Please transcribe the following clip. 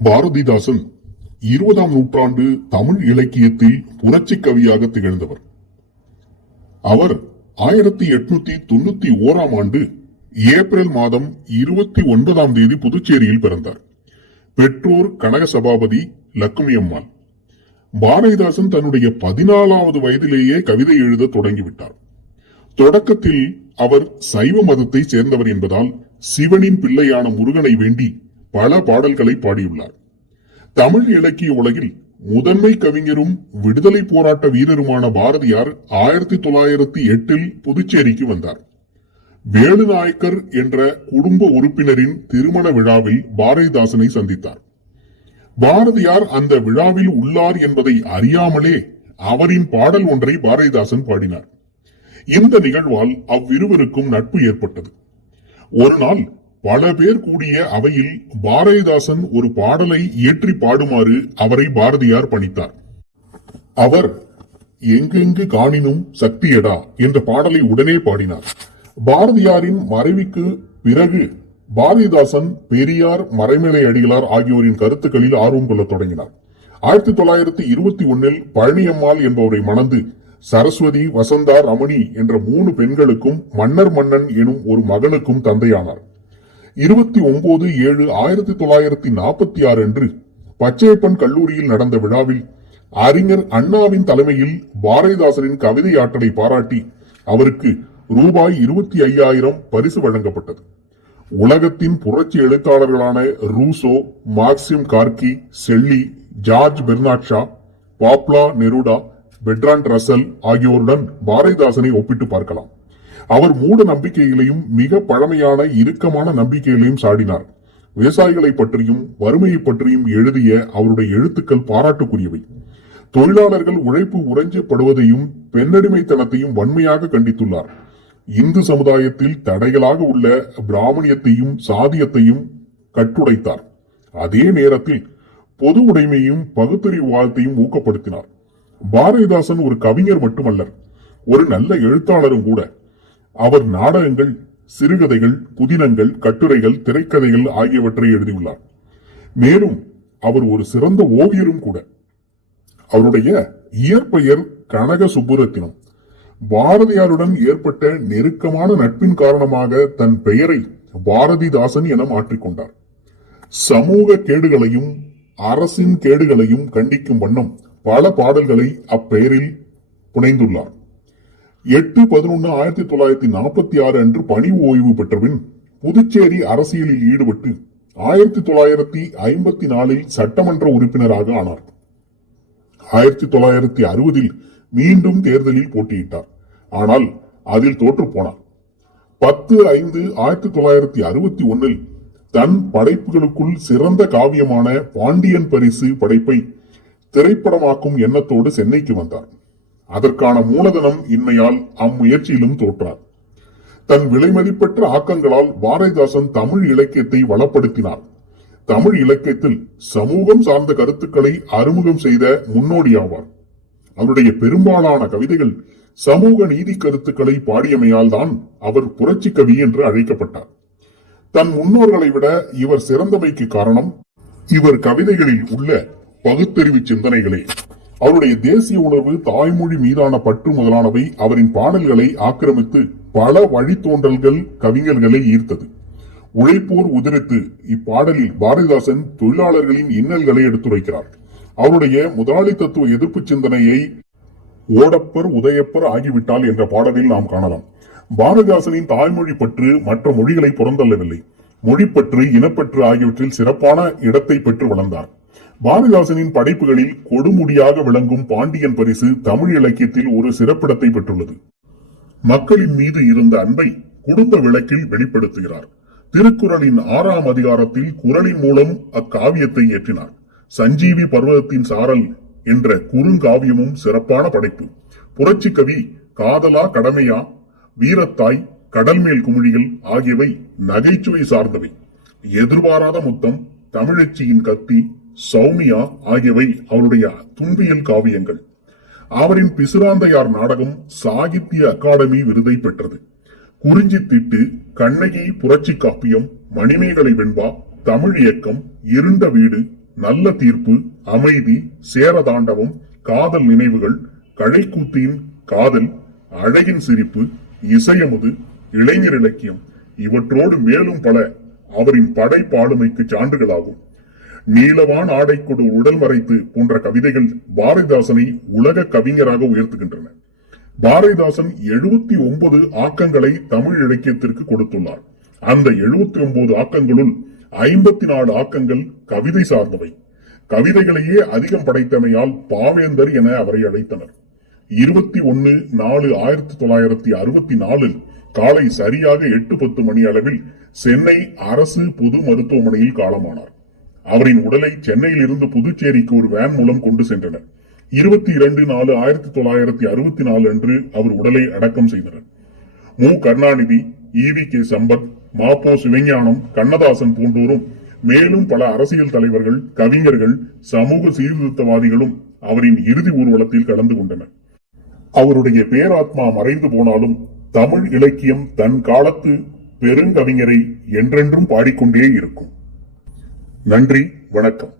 பாரதிதாசன் 20ஆம் நூற்றாண்டு தமிழ் இலக்கியத்தில் புரட்சி கவியாக திகழ்ந்தவர். அவர் 1891ஆம் ஆண்டு ஏப்ரல் மாதம் 29ஆம் தேதி புதுச்சேரியில் பிறந்தார். பெற்றோர் கனக சபாபதி, லக்குமி அம்மாள். பாரதிதாசன் தன்னுடைய 14வது வயதிலேயே கவிதை எழுத தொடங்கிவிட்டார். தொடக்கத்தில் அவர் சைவ மதத்தை சேர்ந்தவர் என்பதால் சிவனின் பிள்ளையான முருகனை வேண்டி பல பாடல்களை பாடியுள்ளார். தமிழ் இலக்கிய உலகில் முதன்மை கவிஞரும் விடுதலை போராட்ட வீரருமான பாரதியார் 1908இல் புதுச்சேரிக்கு வந்தார். வேலுநாயக்கர் என்ற குடும்ப உறுப்பினரின் திருமண விழாவில் பாரதிதாசனை சந்தித்தார். பாரதியார் அந்த விழாவில் உள்ளார் என்பதை அறியாமலே அவரின் பாடல் ஒன்றை பாரதிதாசன் பாடினார். இந்த நிகழ்வால் அவ்விருவருக்கும் நட்பு ஏற்பட்டது. ஒரு நாள் பல பேர் கூடிய அவையில் பாரதிதாசன் ஒரு பாடலை இயற்றி பாடுமாறு அவரை பாரதியார் பணித்தார். அவர் எங்கெங்கு காணினும் சக்தியடா என்ற பாடலை உடனே பாடினார். பாரதியாரின் மறைவுக்கு பிறகு பாரதிதாசன் பெரியார், மறைமலை அடிகளார் ஆகியோரின் கருத்துக்களில் ஆர்வம் கொள்ள தொடங்கினார். 1921இல் பழனியம்மாள் என்பவரை மணந்து சரஸ்வதி, வசந்தா, ரமணி என்ற 3 பெண்களுக்கும் மன்னர் மன்னன் எனும் ஒரு மகனுக்கும் தந்தையானார். 29/7/1946 அன்று பச்சையப்பன் கல்லூரியில் நடந்த விழாவில் அறிஞர் அண்ணாவின் தலைமையில் பாரதிதாசனின் கவிதை ஆற்றலை பாராட்டி அவருக்கு ரூபாய் 25,000 பரிசு வழங்கப்பட்டது. உலகத்தின் புரட்சி எழுத்தாளர்களான Rousseau, Maxim Gorky, Shelley, George Bernard Shaw, Pablo Neruda, Bertrand Russell ஆகியோருடன் பாரதிதாசனை ஒப்பிட்டு பார்க்கலாம். அவர் மூட நம்பிக்கைகளையும் மிக பழமையான இறுக்கமான நம்பிக்கைகளையும் சாடினார். விவசாயிகளை பற்றியும் வறுமையை பற்றியும் எழுதிய அவருடைய எழுத்துக்கள் பாராட்டுக்குரியவை. தொழிலாளர்கள் உழைப்பு உறைஞ்சப்படுவதையும் பெண்ணடிமைத்தனத்தையும் வன்மையாக கண்டித்துள்ளார். இந்து சமுதாயத்தில் தடைகளாக உள்ள பிராமணியத்தையும் சாதியத்தையும் கட்டுடைத்தார். அதே நேரத்தில் பொது உடைமையும் பகுத்தறிவாதத்தையும் ஊக்கப்படுத்தினார். பாரதிதாசன் ஒரு கவிஞர் மட்டுமல்ல, ஒரு நல்ல எழுத்தாளரும் கூட. அவர் நாடகங்கள், சிறுகதைகள், புதினங்கள், கட்டுரைகள், திரைக்கதைகள் ஆகியவற்றை எழுதியுள்ளார். மேலும் அவர் ஒரு சிறந்த ஓவியரும் கூட. அவருடைய இயற்பெயர் கனக சுப்புரத்தினம். பாரதியாருடன் ஏற்பட்ட நெருக்கமான நட்பின் காரணமாக தன் பெயரை பாரதிதாசன் என மாற்றிக்கொண்டார். சமூக கேடுகளையும் அரசின் கேடுகளையும் கண்டிக்கும் வண்ணம் பல பாடல்களை அப்பெயரில் புனைந்துள்ளார். 8/11/1946 அன்று பணி ஓய்வு பெற்றபின் புதுச்சேரி அரசியலில் ஈடுபட்டு 1954இல் சட்டமன்ற உறுப்பினராக ஆனார். 1960இல் மீண்டும் தேர்தலில் போட்டியிட்டார். ஆனால் அதில் தோற்று போனார். 10/5/1961இல் தன் படைப்புகளுக்குள் சிறந்த காவியமான பாண்டியன் பரிசு படைப்பை திரைப்படமாக்கும் எண்ணத்தோடு சென்னைக்கு வந்தார். அதற்கான மூலதனம் இன்மையால் அம்முயற்சியிலும் தோற்றார். தன் விலைமதிப்பற்ற ஆக்கங்களால் பாரதிதாசன் தமிழ் இலக்கியத்தை வளப்படுத்தினார். தமிழ் இலக்கியத்தில் சமூகம் சார்ந்த கருத்துக்களை அறிமுகம் செய்த முன்னோடியாவார். அவருடைய பெரும்பாலான கவிதைகள் சமூக நீதி கருத்துக்களை பாடியமையால் தான் அவர் புரட்சி கவி என்று அழைக்கப்பட்டார். தன் முன்னோர்களை விட இவர் சிறந்தமைக்கு காரணம் இவர் கவிதைகளில் உள்ள பகுத்தறிவு சிந்தனைகளே. அவருடைய தேசிய உணர்வு, தாய்மொழி மீதான பற்று முதலானவை அவரின் பாடல்களை ஆக்கிரமித்து பல வழித்தோன்றல்கள் கவிஞர்களை ஈர்த்தது. உழைப்போர் உதிரித்து இப்பாடலில் பாரதிதாசன் தொழிலாளர்களின் இன்னல்களை எடுத்துரைக்கிறார். அவருடைய முதலாளித்துவ எதிர்ப்பு சிந்தனையை ஓடப்பர் உதயப்பர் ஆகிவிட்டால் என்ற பாடலில் நாம் காணலாம். பாரதிதாசனின் தாய்மொழி பற்று மற்ற மொழிகளை புறந்தள்ளவில்லை. மொழிப்பற்று, இனப்பற்று ஆகியவற்றில் சிறப்பான இடத்தை பெற்று வளர்ந்தார். பாரதிதாசனின் படைப்புகளில் கொடுமுடியாக விளங்கும் பாண்டியன் பரிசு தமிழ் இலக்கியத்தில் ஒரு சிறப்பிடத்தை பெற்றுள்ளது. மக்களின் மீது இருந்த அன்பை குடும்ப விளக்கில் வெளிப்படுத்துகிறார். திருக்குறளின் 6ஆம் அதிகாரத்தில் குறளின் மூலம் அக்காவியத்தை ஏற்றினார். சஞ்சீவி பர்வதத்தின் சாரல் என்ற குறுங்காவியமும் சிறப்பான படைப்பு. புரட்சி கவி காதலா கடமையா, வீரத்தாய், கடல் மேல் குமிழிகள் ஆகியவை நகைச்சுவை சார்ந்தவை. எதிர்பாராத முத்தம், தமிழச்சியின் கத்தி, சௌமியா ஆகியவை அவருடைய துன்பியல் காவியங்கள். அவரின் பிசுராந்தையார் நாடகம் சாகித்ய அகாடமி விருதை பெற்றது. குறிஞ்சி திட்டு, கண்ணகி புரட்சி காப்பியம், மணிமேகலை வெண்பா, தமிழ் இயக்கம், இருண்ட வீடு, நல்ல தீர்ப்பு, அமைதி, சேரதாண்டவம், காதல் நினைவுகள், கழைக்கூத்தின் காதல், அழகின் சிரிப்பு, இசையமுது, இளைஞர் இலக்கியம் இவற்றோடு மேலும் பல அவரின் படைப்பாளுமைக்கு சான்றுகளாகும். நீலவான் ஆடைக்கொடு உடல் மறைத்து போன்ற கவிதைகள் பாரதிதாசனை உலக கவிஞராக உயர்த்துகின்றன. பாரதிதாசன் 79 ஆக்கங்களை தமிழ் இலக்கியத்திற்கு கொடுத்துள்ளார். அந்த 79 ஆக்கங்களுள் 54 ஆக்கங்கள் கவிதை சார்ந்தவை. கவிதைகளையே அதிகம் படைத்தமையால் பாவேந்தர் என அவரை அழைத்தனர். 21/4/1964 காலை சரியாக 8:10 மணி அளவில் சென்னை அரசு பொது மருத்துவமனையில் காலமானார். அவரின் உடலை சென்னையில் இருந்து புதுச்சேரிக்கு ஒரு வேன் மூலம் கொண்டு சென்றனர். 22/4/1964 அன்று அவர் உடலை அடக்கம் செய்தனர். மு. கருணாநிதி, ஈ.வி.கே. சம்பத், மா.பொ. சிவஞானம், கண்ணதாசன் போன்றோரும் மேலும் பல அரசியல் தலைவர்கள், கவிஞர்கள், சமூக சீர்திருத்தவாதிகளும் அவரின் இறுதி ஊர்வலத்தில் கலந்து கொண்டனர். அவருடைய பேராத்மா மறைந்து போனாலும் தமிழ் இலக்கியம் தன் காலத்து பெருங்கவிஞரை என்றென்றும் பாடிக்கொண்டே இருக்கும். நன்றி, வணக்கம்.